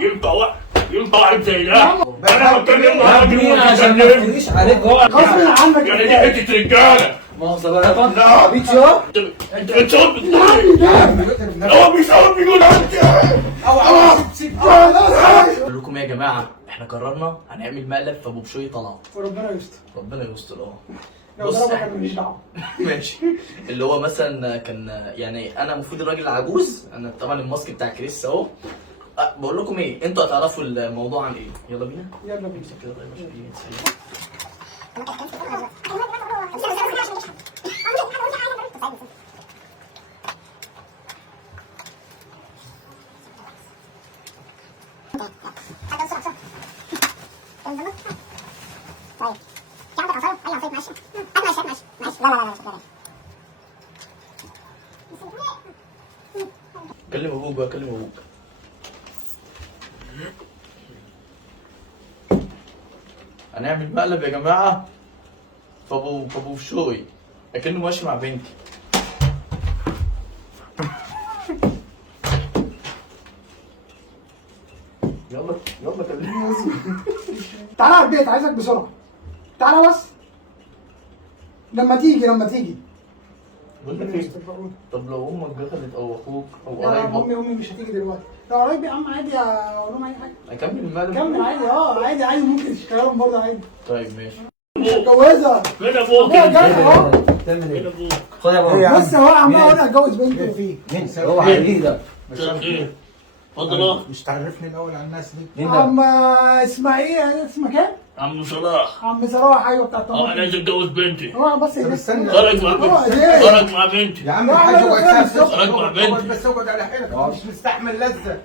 ينفع واحد زي ده؟ انا بتكلم يا معاك ابني عشان ما تجريش عليك غصب عنك يعني دي حته رجاله. مؤاخذة بقى يا فندم. لا. بيتشو. انت بتصوت هو بيصوت بيقول انت بقول لكم ايه يا جماعة، احنا قررنا هنعمل مقلب في ابو بشوي طلعت. وربنا يستر. ربنا يستر. لو بص ضربك انا احنا ماليش دعوه. ماشي. اللي هو مثلا كان يعني انا المفروض الراجل العجوز، انا طبعا الماسك بتاع كريس اهو. بقول لكم ايه، انتوا هتعرفوا الموضوع عن ايه. يلا بينا. يلا بينا. كده بقى يا باشا. كلم ابوك بقى، كلم ابوك. هنعمل مقلب يا جماعه في ابو بشوي اكنه ماشي مع بنتي. يلا يلا كلمني. تعالى على البيت، عايزك بسرعه. تعالى بس. لما تيجي. بقول لك ايه، طب لو امك دخلت او اخوك او لا قرايبك. امي مش هتيجي دلوقتي. لو قرايبي يا عم عادي اقول لهم اي حاجه. اكمل المقلب. كمل عادي عادي ممكن تشتغلهم برضه عادي. طيب ماشي. مش هتجوزها. فين ابوك؟ لا جاي اهو. تعمل فين ايه؟ ابوك؟ خد يا بابا. بص هو عمال اقول اتجوز بنته. فيه مين؟ هو عليه ده. مساء الخير. اتفضل. مش تعرفني الاول على الناس دي؟ مين ده؟ عم اسمها ايه؟ اسمك ايه؟ عم صلاح. عم صلاح. ايوه بتاع انا الطماطم. عايز اتجوز بنتي. هو بس طب استنى. خرج مع بنتي. خرج مع بنتي. يا عم لا، الحاج لا، اقعد لا، ساكت. خرج مع اقعد بنتي. بس اقعد على حيلك، أنا مش مستحمل لذة.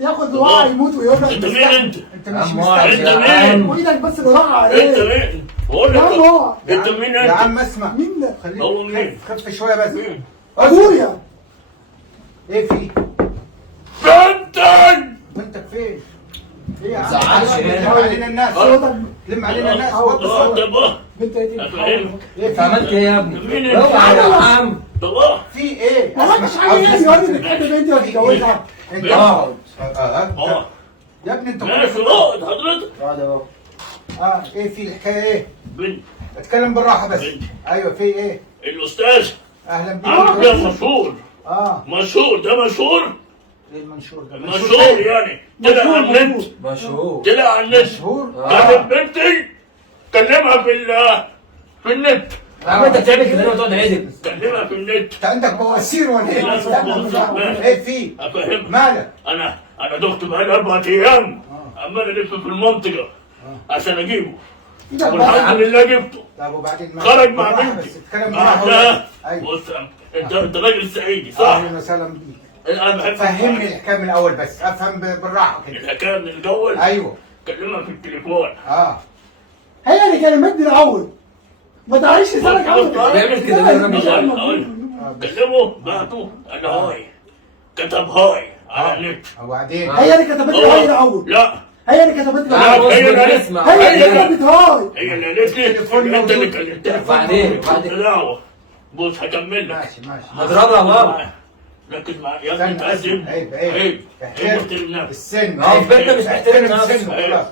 ياخد وقع يموت ويقول انت لك مين انت؟ انت مش عم مستحمل. انت مين؟ وايدك بس بالراحه انت عليه. مين؟ بقول يا عم لك هو. انت مين يا انت؟ عم اسمع. مين ده؟ هو مين؟ خليك خف شويه بس. مين؟ ابويا. ايه في؟ بنتك. وانت فين؟ ايه يا عم؟ تزعلش لم هنا. علينا الناس. صوتك. لم علينا الناس. طب بنت ايه؟ افهمك. ايه انت في؟ عملت ايه يا ابني؟ مين انت؟ اوعى يا عم. طب في ايه؟ ما عملتش حاجه ليه؟ يقول لي بتحب بنتي وتتجوزها. انت اقعد. اه يا ابني انت ماشي اقعد حضرتك. اقعد يا بابا. ايه في الحكايه ايه؟ بنت اتكلم بالراحه بس. بنت. ايوه في ايه؟ الاستاذ اهلا بيك. عم ده مشهور. مشهور ده مشهور. ايه المنشور ده؟ مشهور يعني طلع على النت. مشهور. طلع على النت. مشهور؟ كلم بنتي. كلمها في النت. يا عم انت بتعمل كده ليه وتقعد عيدك؟ كلمها في النت. انت عندك بواسير ولا ايه؟ لا، ايه في؟ افهمك. مالك؟ انا دخت بقالي 4 ايام عمال الف في المنطقه عشان اجيبه والحمد لله جبته. طب وبعدين خرج مع بالراحة بنتي. بس اتكلم بالراحه. لا ايوه. بص انت راجل صعيدي صح؟ اهلا وسهلا بيك. انا بحب فهمني الحكايه من الاول بس افهم بالراحه كده. الحكايه من الاول. ايوه. كلمها في التليفون. هي اللي كلمتني الاول. ما تعيش لسانك عامل بيعمل كده ليه الراجل ده؟ كلمه بعته قال هاي. كتب هاي على النت. وبعدين هي اللي كتبت لي هاي الاول. لا هي اللي كتبت لي لا، هاي. هي اللي اسمع. هي اللي كتبت هاي. هي اللي قالت لي التليفون انت اللي موجود. كلمتها. بعدين دعوه. بص هكمل لك. ماشي. هضربها يا بابا. ركز معايا يا ابني. انت استنى، قدم. عيب. عيب احترم نفسك. السن. اه انت مش محترم احترم نفسك. سنك خلاص.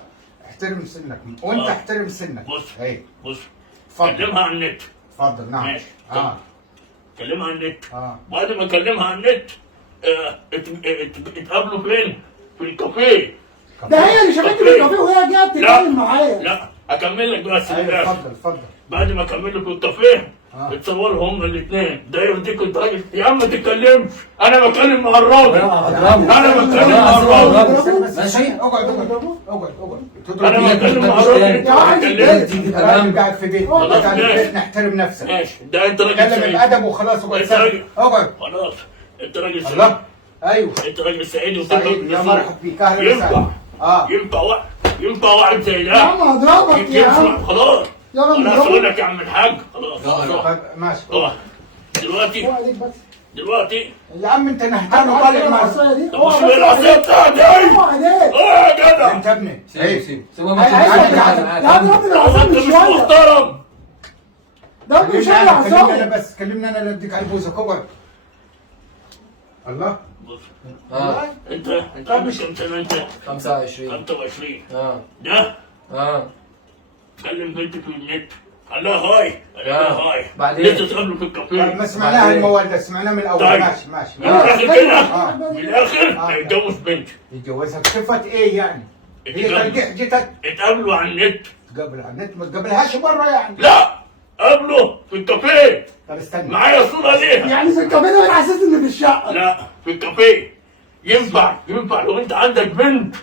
احترم سنك وانت اه. احترم سنك. بص عيب. بص اتفضل. كلمها على النت. اتفضل. نعم. ماشي. كلمها على النت. اه. بعد ما اكلمها على النت اتقابلوا فين؟ في الكافيه. ده هي اللي شافتني في الكافيه وهي جايه بتتكلم معايا. لا اكمل لك بس ايوه للآخر. اتفضل. بعد ما اكمل لك في الكافيه اه. اتصوروا هما الاثنين ده يرضيك انت راجل يا عم ما تتكلمش. انا بتكلم مع الراجل. انا بتكلم مع الراجل. ماشي. اقعد. انا بتكلم مع الراجل. يا عم راجل قاعد في بيت. خلاص، قاعد في ماشي. بيت نحترم نفسك. ماشي ده انت راجل اتكلم سعيد. بادب وخلاص. اقعد انت ساكت. راجل اقعد. خلاص انت راجل سعيد. الله. ايوه. انت راجل سعيد سعيد. يا مرحب بيك. اهلا ينفع وسهلا. ينفع واحد زي يا ده. عم هضربك يا عم. ينفع خلاص. يلا خلاص نضربك. اقول لك يا عم الحاج خلاص. طب ماشي. طبعا دلوقتي هو عليك بس. دلوقتي يا عم انت نهتان انا وطالع عارف مع العصايه دي. طب هو بص بس بقى العصايه بتاعتي. هو عليك. اه يا جدع انت ابني. سيبه يا ما عم يا عم ابني العصايه انت مش مش شويه. محترم. ده ابني مش كلمني انا العصايه. بس. كلمني انا اللي اديك على بوزك. اقعد. الله. بص اه انت عندك كم سنه انت؟ 25 25 اه ده اه كلم بنتك في النت قال لها هاي قال لها هاي بعدين؟ لسه تقابله في الكافيه ما سمعناها الموال ده، سمعناه من الاول. طيب. ماشي ماشي من الاخر كده من الاخر آه. هيتجوز بنت يتجوزها بصفة ايه يعني؟ هي كان جتك اتقابلوا على النت تقابل على النت، ما تقابلهاش بره يعني. لا قابلوا في الكافيه طب استنى، معايا صورة ليها يعني في الكابينة وانا حسيت اني في الشقه. لا في الكافيه ينفع لو انت عندك بنت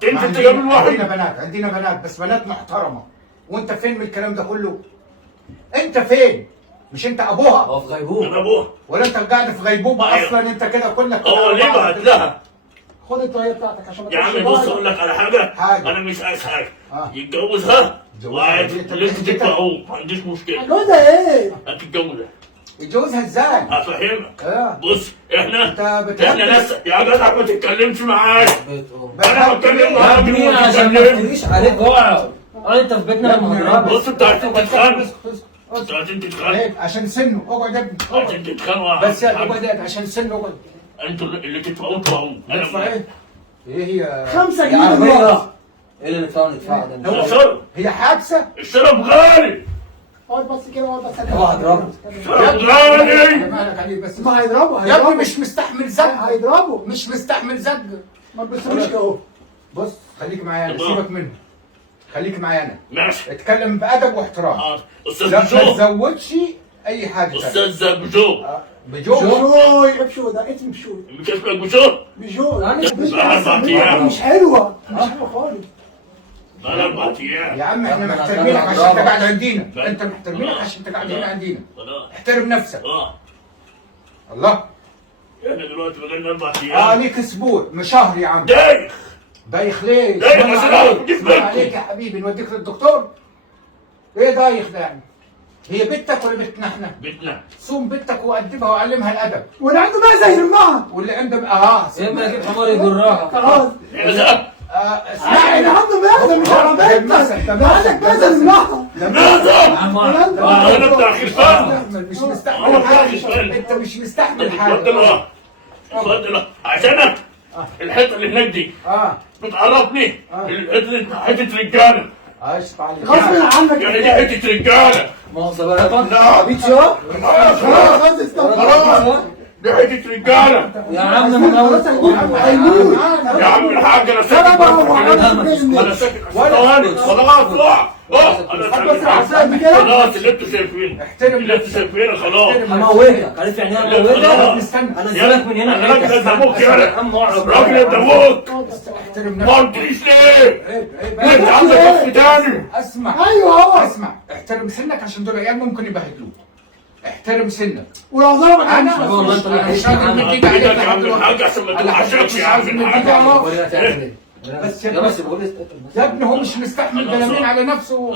تنزل ما تقابل واحد عندنا بنات بس بنات محترمة. وانت فين من الكلام ده كله؟ انت فين؟ مش انت ابوها هو في انا غيبوبه. ابوها ولا انت قاعد في غيبوبة أيوة. اصلا؟ انت كده كلك هو ليه بعت لها خد الطريقه بتاعتك عشان ما يا عم تقولش بص بقى. اقول لك على حاجه حاجة. انا مش عايز حاجه آه. يتجوزها يتجوزها. وعادي طب اللي انت انت- تدفعوه ما عنديش مشكله جوزها ايه؟ هتتجوزها يتجوزها ازاي؟ هفهمك اه بص احنا انت بتهدد. احنا ناس يا جدع ما تتكلمش معايا بيت ام. انا بتكلم يا معاك ابني وما عشان ما تتكلمش. تجريش عليك اقعد. انت في بيتنا لما هضربك. بص انت عايزين تتخانقوا انت عايزين تتخانقوا عيب، عشان سنه. اقعد يا ابني اقعد. عايزين تتخانقوا بس يا اقعد يا ابني، عشان سنه اقعد. انتوا اللي تدفعوه ادفعوه ندفع ايه؟ ايه هي؟ 5 يا جنيه عم بالراحه. ايه اللي ندفعه ده؟ هو الشرب هي حادثة؟ الشرب غالي اقعد بس كده اقعد بس. هو هضربه. الشرب غالي مالك عليه بس؟ ما هيضربوا يا ابني مش مستحمل زق. هيضربوا. مش مستحمل زق. ما تبصليش كده اهو. بص خليك معايا انا، طبعا. سيبك منه. خليك معايا انا. ماشي اتكلم بأدب واحترام. استاذ لا ما بجو تزودش اي حاجة تانية. استاذ بجو بجو. بشوي بشوي ده اسم بشوي. مش اسمك بجو بشوي بقى 4 ايام مش حلوه مش حلوه خالص. بقى 4 ايام يا عم احنا محترمينك عشان انت قاعد عندنا. انت محترمينك عشان انت قاعد هنا عندنا. خلاص احترم نفسك. اه الله. احنا دلوقتي بقالنا 4 اه ايام ليك اسبوع مش شهر يا عم. دايخ دايخ ليه؟ دايخ اسمع عشان عليك. أعرف كيف اسمع بنتي. عليك يا حبيبي، نوديك للدكتور. ايه دايخ ده يعني؟ هي بنتك ولا بنتنا احنا؟ بيتنا صوم بنتك وأدبها وعلمها الأدب. واللي عنده بقى زي المها. واللي عنده يا اما اجيب حمار يجرها. خلاص. يا زلمه لا اللي عنده بقى مش عربيتك. ده عندك بقى زي المها. يا عم انا بتاع خرفان مش مستحمل حاجة. انت مش مستحمل حاجة. اتفضل اتفضل عشان الحته اللي هناك دي اه بتعرفني حته رجاله عشت عليك. غصب عنك. يعني دي حته رجاله مؤاخذة بقى. لا بيت شو؟ خلاص استنى. دي حته رجاله يا عم من اول هيموت. يا عم الحاج انا ساكت انا ساكت ثواني خلاص انا ساكت خلاص اللي انتوا شايفينه احترم اللي انتوا شايفينه خلاص هموتك. عارف يعني ايه هموتك؟ استنى. انزلك من هنا. انا راجل ابوك يا راجل انت ابوك احترم ما نفسك. قلتليش ليه؟ عيب عيب انت عندك اخ تاني اسمع. ايوه اهو. اسمع احترم سنك عشان دول عيال ممكن يبهدلوك. احترم سنك. ولو ضربك انا والله انت مش قادر مد ايدي عليك يا عم لحد الحاج دلوقتي. عشان ما انا توحشكش يا عم عايز مد ايدي الحاج عليك. ولا تعمل ايه؟ بس يا بس بقول يا ابني هو مش مستحمل بلامين على نفسه.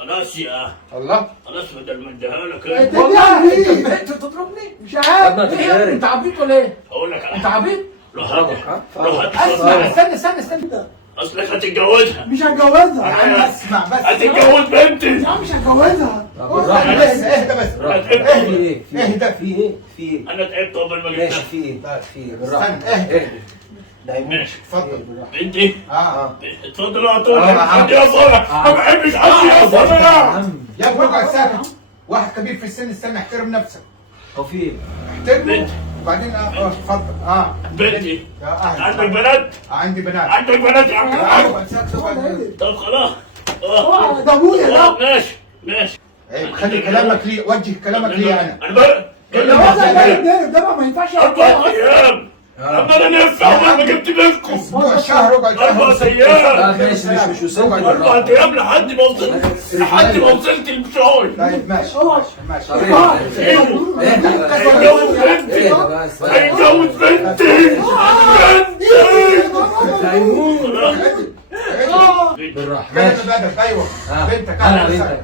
خلاص يا الله. خلاص بدل ما اديها لك والله انت تضربني. مش عارف. يا ايه انت عبيط ولا ايه؟ اقول لك على انت حاجه عبيط؟ روح هات اسمع استنى اصلك هتتجوزها مش هتجوزها. انا اسمع بس. هتتجوز بنتي يا عم مش هتجوزها. بس اهدى بس. في ايه؟ في اهدى. ايه؟ في ايه؟ في ايه؟ انا تعبت قبل ما ماشي جبتها في ايه؟ في ايه؟ بالراحة. استنى اهدى. ده يموت. ماشي اتفضل. بنتي اه اتفضل يا طول حد يصلح ما بحبش حد يصلح يا ابني اقعد ساكت. واحد كبير في السن استنى احترم نفسك. هو في ايه؟ احترمه وبعدين اتفضل. بنتي يا اهلا. عندك بنات عندي بنات. عندك بنات يا عم الحاج اقعد ساكت اقعد. طب خلاص ده ابويا ده. ماشي ماشي عيب خلي كلامك لي، وجه كلامك لي انا. انا بقى الجوازة ده يتضرب ده ما ينفعش. 4 ايام اما انا نفسي اول ما جبت منكم اسبوع شهر اقعد. 4 ايام لا ماشي مش وصلت 4 ايام لحد ما وصلت المشاوي طيب ماشي اقعد. ماشي. هيتجوز بنتي هيتجوز بنتي بالراحة. كلمة ماشي. بأدب. ايوه بنتك. انا اهلا بنتك. وسهلا.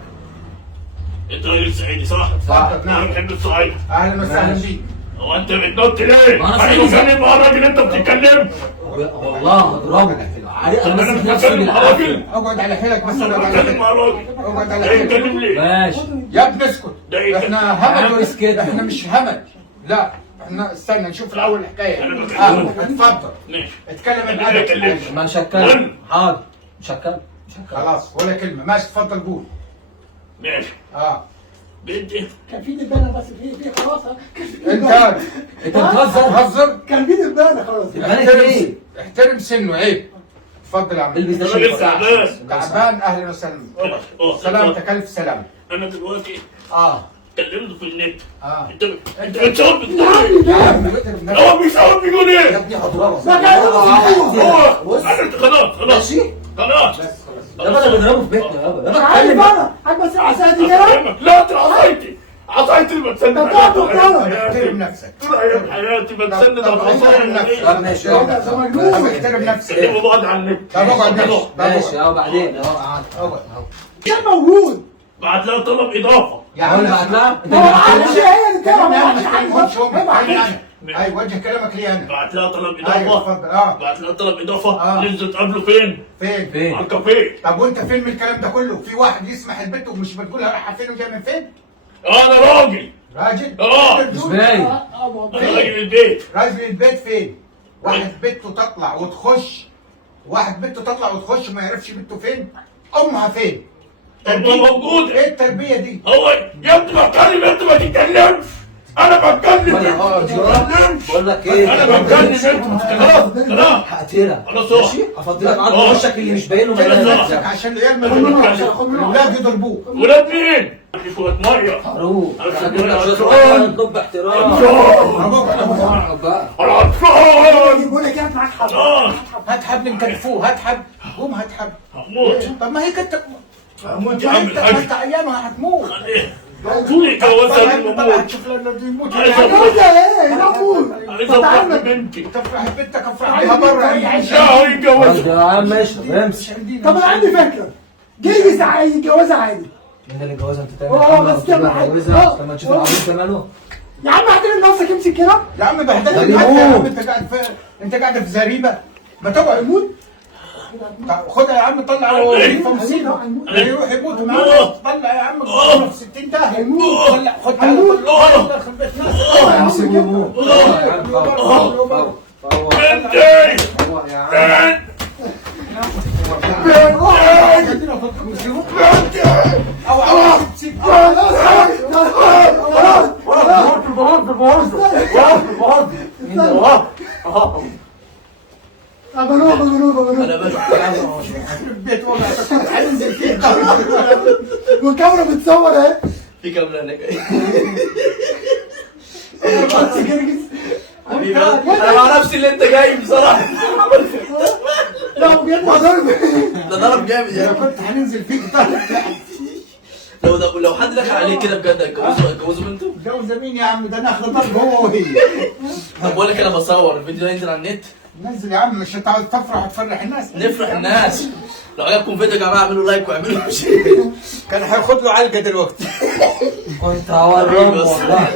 انت راجل صعيدي صح؟ اتفضل. انا نعم. بحب الصعيد اهلا وسهلا ماشي. بيك. هو انت بتنط ليه؟ ما أنا انا صعيدي. بتكلم مع الراجل انت بتتكلم والله هضربك. انا امسك مش نفسي بتكلم مع بالعافية. راجل اقعد على حيلك بس. انا اقعد على بتكلم حيلك. مع راجل اقعد على ده حيلك. يتكلم ليه؟ ماشي. يا ابني اسكت. ده يتكلم. احنا يا عم همل. اسكت. احنا مش همل. لا استنى نشوف الاول الحكايه. أنا بكلمك. اتفضل ماشي. اتكلم أنا الادب. بكلمك. ما شكل حاضر شكل خلاص ولا كلمه. ماشي اتفضل قول. ماشي. بنتي كان في دبانه بس في خلاص كان في انت دبانة. انت بتهزر تهزر. كان في دبانه خلاص. انا ايه؟ احترم سنه عيب. اتفضل يا عم. البس ده أنا لسه عباس. تعبان اهلا وسهلا. سلامتك الف سلامه. أنا دلوقتي اه كلمته في النت. اه أنت بتشاور بتقول يا إيه؟ عم اترم نفسك. هو بيشاور بيقول يا إيه؟ ابني هضربك ما كان هو بص أنا خلاص ماشي خلاص يابا انا بضربه في بيتنا يابا مش يابا عارف اتكلم انا عارف بس العصايه دي كده. أفهمك. لا دي عصايتي اللي بتسند طب تقعد تتكلم. احترم نفسك. طول أيام حياتي بتسند طب احترم نفسك. طب ماشي طب يابا مجنون. احترم نفسك. كلموا بعض على النت. طب اقعد نفسك. ماشي يابا بعدين يابا قعد اقعد. كان موجود. بعت لها طلب إضافة. يا هو عم اللي بعتها انت هو اللي عارف بعتها هي اللي بتعمل انا مش عارف اي وجه كلامك لي انا. بعت لها طلب ايوه إضافة. اتفضل. بعت لها طلب إضافة. آه. ننزل تقابلوا فين؟ فين؟ فين؟ على الكافيه. طب وانت فين من الكلام ده كله؟ في واحد يسمح البنت ومش بتقولها رايحه فين وجايه من فين؟ أنا راجل. راجل؟ مش باين. أنا راجل البيت. راجل البيت فين؟ واحد بنته تطلع وتخش، واحد بنته تطلع وتخش ما يعرفش بنته فين؟ امها فين؟ أمها موجودة. ايه التربيه دي؟ هو يا ابني بتكلم يا ابني ما تتكلمش. أنا بتكلم ولا اقعد ما يابا تتكلمش. بقول لك ايه أنا بتكلم أنت خلاص. هقتلك خلاص اهو. ماشي هفضلك عض وشك اللي مش باين وما كده يبانش. نفسك عشان العيال ما خد يضربوك. الاولاد يضربوك. ولاد مين؟ في شوية مية. حروق أنا اجيب لك عطشان. شويه طب احترام اقعد بقى العطشان. بيقول لك انت معاك حق. خلاص. هات حبل نكتفوه، هات حبل. قوم هات حبل. هموت. طب ما هي كنت هموت يا ما عم انت الحاج. ما انت عيانها هتموت. خليه جوزها طلع بالموت. هتشوف لنا يموت. عايز جوزة ايه؟ نقول. عايز افرح ببنتي. تفرح بنتك افرح بيها بره يا لا هيتجوزها. يا عم ماشي امسك طب انا عندي فكره. جيجي ساعة يتجوزها عادي. مين اللي اتجوزها انت اه، تعمل بس كده عادي. اتجوزها لما تشوف العروس كمان يا عم احترم نفسك امسك كده. يا عم بهدلت ده الحاجة يا بيموت. عم. انت قاعد في زريبه. ما تقعد يموت. طب خدها يا عم طلع وظيفه مصيبه. يروح يموت معانا. طلع يا عم في 60 ده هيموت. طلع خد تعالى طلع في البيت ناس. امسك ويموت بنتي. انا بس البيت وضع هننزل فيه. والكاميرا بتصور اهي. في كاميرا هناك حبيبي انا مع نفسي اللي انت جاي بصراحه. لا بجد ضرب. ده ضرب جامد انا يا كنت هننزل فيك. لو حد دخل عليك كده بجد هتجوزوا بنته. جوز مين يا عم؟ ده انا اخد ضرب هو وهي. طب بقول لك انا بصور الفيديو ده ينزل على النت. نزل يا عم مش انت عاوز تفرح وتفرح الناس. نفرح الناس. لو عجبكم الفيديو يا جماعه اعملوا لايك واعملوا شير. كان هياخد له علقه دلوقتي. كنت هورم والله